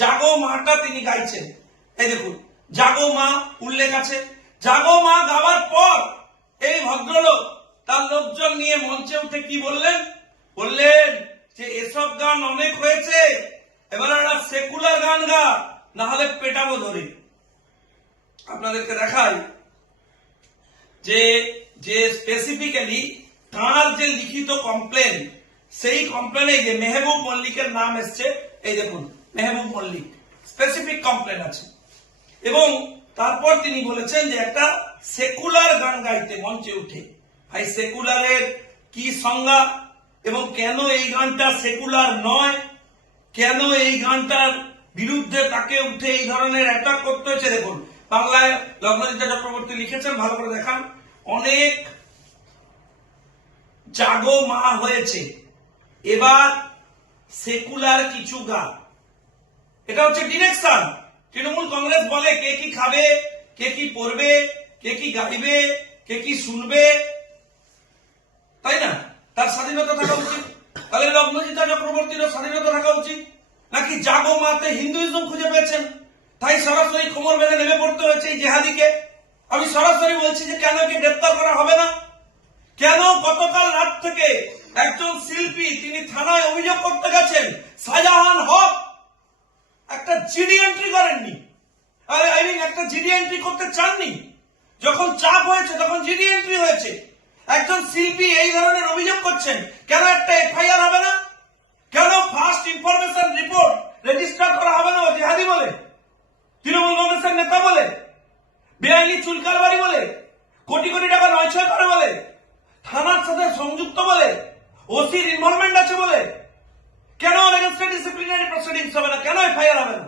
জাগো মাটা তিনি গাইছেন। এই দেখুন জাগো মা উল্লেখ আছে। জাগো মা গাওয়ার পর এই ভদ্রলোক তার লোকজন নিয়ে মঞ্চে উঠে কি বললেন? বললেন যে এসব গান অনেক হয়েছে, এবার একটা সেকুলার গান গা, না হলে পেটাবো ধরে। আপনাদেরকে দেখাই যে যে স্পেসিফিক্যালি তার যে লিখিত কমপ্লেন, সেই কমপ্লেনে যে মেহবুব মল্লিকের নাম এসছে। এই দেখুন মেহবুব মল্লিক স্পেসিফিক কমপ্লেন আছে। এবং তারপর তিনি বলেছেন যে একটা সেকুলার গান গাইতে মঞ্চে উঠে। ভাই সেকুলারের কি সংজ্ঞা এবং কেন এই গানটা সেকুলার নয়, কেন এই গানটার বিরুদ্ধে তাকে উঠে এই ধরনের অ্যাটাক করতে হয়েছে? দেখুন বাংলায় লগ্নজিৎ চক্রবর্তী লিখেছেন, ভালো করে দেখান। অনেক জাগো মা হয়েছে, এবার সেকুলার কিছু গান। এটা হচ্ছে ডিরেকশন। তৃণমূল কংগ্রেস বলে কে কি খাবে, কে কি পড়বে, কে কি গাইবে, কে কি শুনবে, তাই না? তার স্বাধীনতা থাকা উচিত। তাহলে লগ্নজিৎ চক্রবর্তীরও স্বাধীনতা থাকা উচিত। নাকি জাগো মাতে হিন্দুইজম খুঁজে পেয়েছেন, তাই সরাসরি কোমর বেঁধে নেমে পড়তে হয়েছে এই জেহাদিকে? আমি সরাসরি বলছি যে কেন কি গ্রেপ্তার করা হবে না? কেন গতকাল রাত থেকে একজন শিল্পী তিনি থানায় অভিযোগ করতে গেছেন, শাহজাহান হক একটা জিডি এন্ট্রি করেননি, একটা জিডি এন্ট্রি করতে চাননি? যখন চাপ হয়েছে তখন জিডি এন্ট্রি হয়েছে। একজন শিল্পী এই ধরনের অভিযোগ করছেন, কেন একটা এফআইআর হবে না? কেন ফার্স্ট ইনফরমেশন রিপোর্ট রেজিস্টার করা হবে না? জেহাদি বলে, তৃণমূল কংগ্রেসের নেতা বলে, বেআইনি চুলকারবাড়ি বলে, কোটি কোটি টাকা নয়ছয় করে বলে, থানার সাথে সংযুক্ত বলে, ওসির ইনভলভমেন্ট আছে বলে, কেন ডিসিপ্লিনারি প্রসিডিংস হবে না? কেন এফআইআর হবে না?